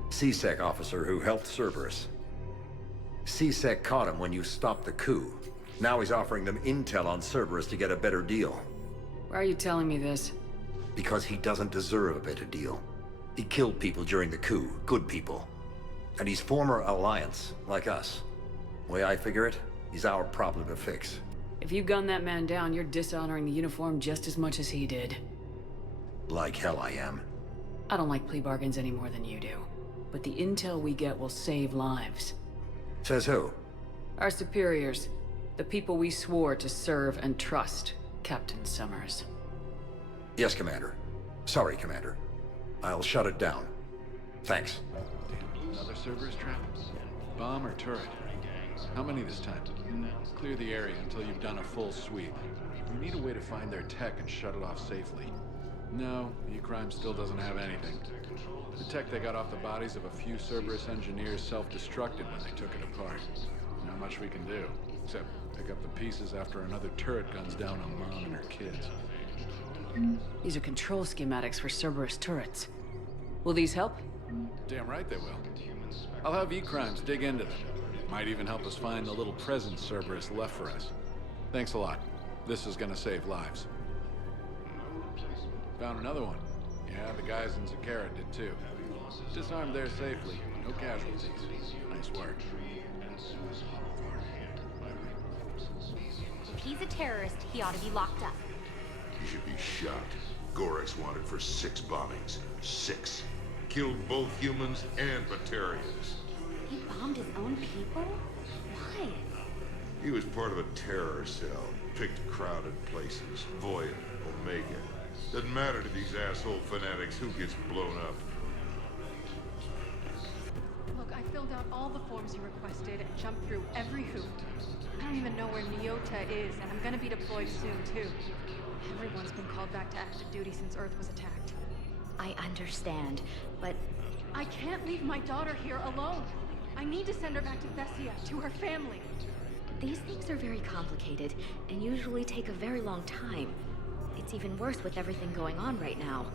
CSEC officer who helped Cerberus. CSEC caught him when you stopped the coup. Now he's offering them intel on Cerberus to get a better deal. Why are you telling me this? Because he doesn't deserve a better deal. He killed people during the coup, good people. And he's former Alliance, like us. Way I figure it, he's our problem to fix. If you gun that man down, you're dishonoring the uniform just as much as he did. Like hell I am. I don't like plea bargains any more than you do. but the intel we get will save lives. Says who? Our superiors. The people we swore to serve and trust, Captain Summers. Yes, Commander. Sorry, Commander. I'll shut it down. Thanks. Another Cerberus trap? Bomb or turret? How many this time? Clear the area until you've done a full sweep. We need a way to find their tech and shut it off safely. No, E-Crime still doesn't have anything. The tech they got off the bodies of a few Cerberus engineers self-destructed when they took it apart. Not much we can do, except pick up the pieces after another turret guns down on Mom and her kids. These are control schematics for Cerberus turrets. Will these help? Damn right they will. I'll have E-Crimes dig into them. Might even help us find the little present Cerberus left for us. Thanks a lot. This is gonna save lives. Found another one. Yeah, the guys in Zakara did too. Disarmed there safely. No casualties. Nice work. If he's a terrorist, he ought to be locked up. He should be shot. Gorek's wanted for 6 bombings. 6. Killed both humans and Batarians. He bombed his own people? Why? He was part of a terror cell. Picked crowded places. Void, Omega. Doesn't matter to these asshole fanatics who gets blown up. Look, I filled out all the forms you requested and jumped through every hoop. I don't even know where Nyota is, and I'm gonna be deployed soon, too. Everyone's been called back to active duty since Earth was attacked. I understand, but... I can't leave my daughter here alone. I need to send her back to Thessia, to her family. These things are very complicated, and usually take a very long time. It's even worse with everything going on right now.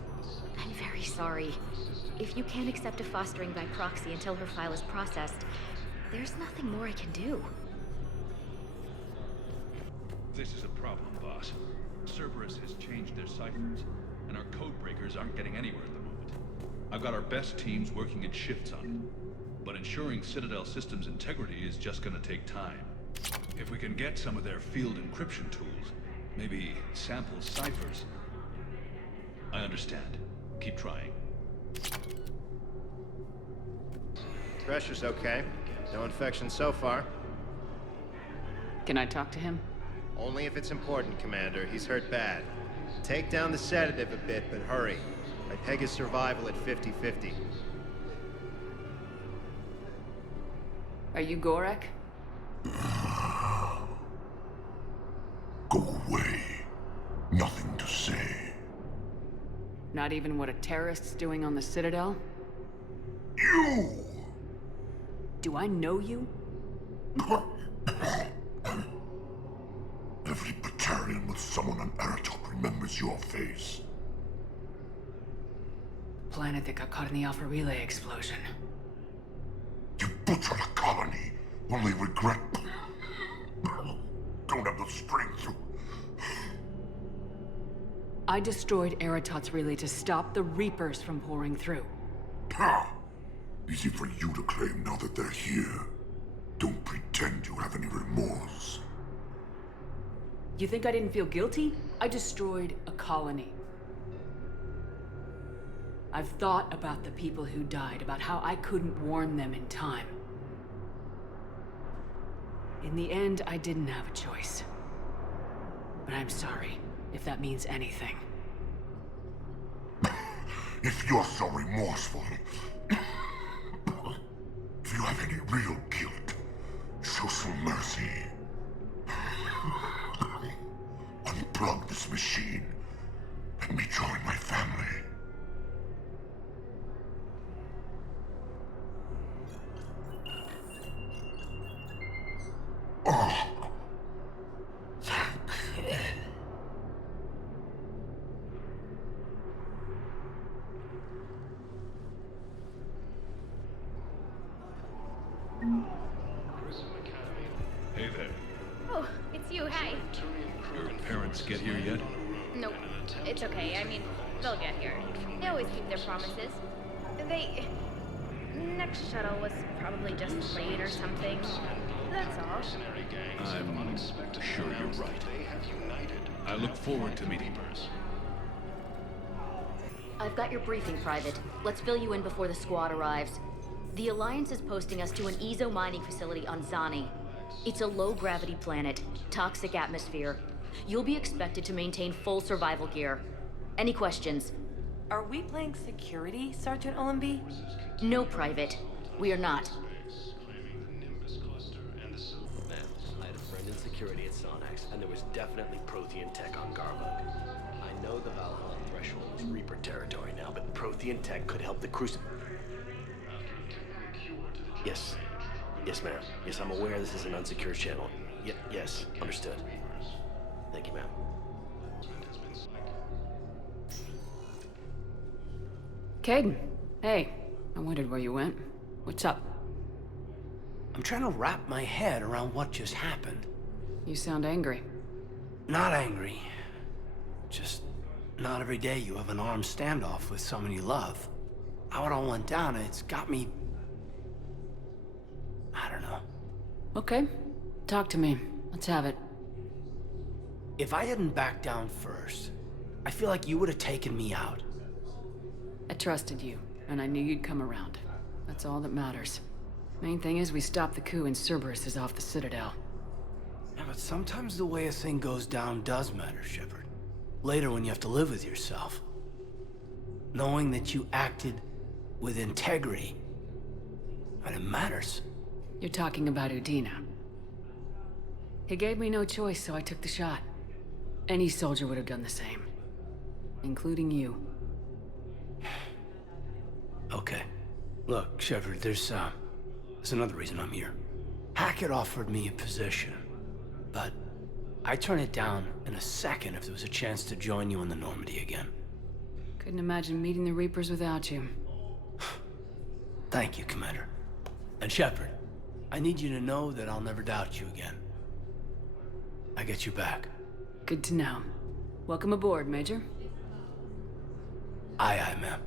I'm very sorry. If you can't accept a fostering by proxy until her file is processed, there's nothing more I can do. This is a problem, boss. Cerberus has changed their ciphers, and our code breakers aren't getting anywhere at the moment. I've got our best teams working in shifts on it, but ensuring Citadel systems integrity is just gonna take time. If we can get some of their field encryption tools, maybe sample ciphers. I understand. Keep trying. Pressure's okay. No infection so far. Can I talk to him? Only if it's important, Commander. He's hurt bad. Take down the sedative a bit, but hurry. I peg his survival at 50-50. Are you Gorek? Go away. Nothing to say. Not even what a terrorist's doing on the Citadel? You! Do I know you? Every Batarian with someone on Aratok remembers your face. Planet that got caught in the Alpha Relay explosion. You butchered a colony, only regret... Don't have the strength to... I destroyed Eratot's relay to stop the Reapers from pouring through. Ha! Easy for you to claim now that they're here. Don't pretend you have any remorse. You think I didn't feel guilty? I destroyed a colony. I've thought about the people who died, about how I couldn't warn them in time. In the end, I didn't have a choice. But I'm sorry, if that means anything. If you're so remorseful, if you have any real guilt, show some mercy. Unplug this machine. Let me join my family. Oh. Hey there. Oh, it's you. Hi. Your parents get here yet? Nope. It's okay. I mean, they'll get here. They always keep their promises. Next shuttle was probably just late or something. That's all. I'm sure you're right. I look forward to meeting her. I've got your briefing, Private. Let's fill you in before the squad arrives. The Alliance is posting us to an Ezo mining facility on Zani. It's a low-gravity planet, toxic atmosphere. You'll be expected to maintain full survival gear. Any questions? Are we playing security, Sergeant Ullenby? No, Private. We are not. Man, I had a friend in security at Sonax, and there was definitely Prothean tech on Garbug. I know the Valhalla threshold is Reaper territory now, but Prothean tech could help the Crucible. Yes. Yes, ma'am. Yes, I'm aware this is an unsecured channel. Yes, understood. Thank you, ma'am. Kaiden, hey. I wondered where you went. What's up? I'm trying to wrap my head around what just happened. You sound angry. Not angry. Just not every day you have an armed standoff with someone you love. How it all went down, it's got me... I don't know. Okay. Talk to me. Let's have it. If I hadn't backed down first, I feel like you would have taken me out. I trusted you, and I knew you'd come around. That's all that matters. Main thing is we stopped the coup and Cerberus is off the Citadel. Yeah, but sometimes the way a thing goes down does matter, Shepard. Later when you have to live with yourself. Knowing that you acted with integrity, and it matters. You're talking about Udina. He gave me no choice, so I took the shot. Any soldier would have done the same. Including you. Okay. Look, Shepard, there's another reason I'm here. Hackett offered me a position, but I'd turn it down in a second if there was a chance to join you in the Normandy again. Couldn't imagine meeting the Reapers without you. Thank you, Commander. And Shepard, I need you to know that I'll never doubt you again. I get you back. Good to know. Welcome aboard, Major. Aye, ma'am.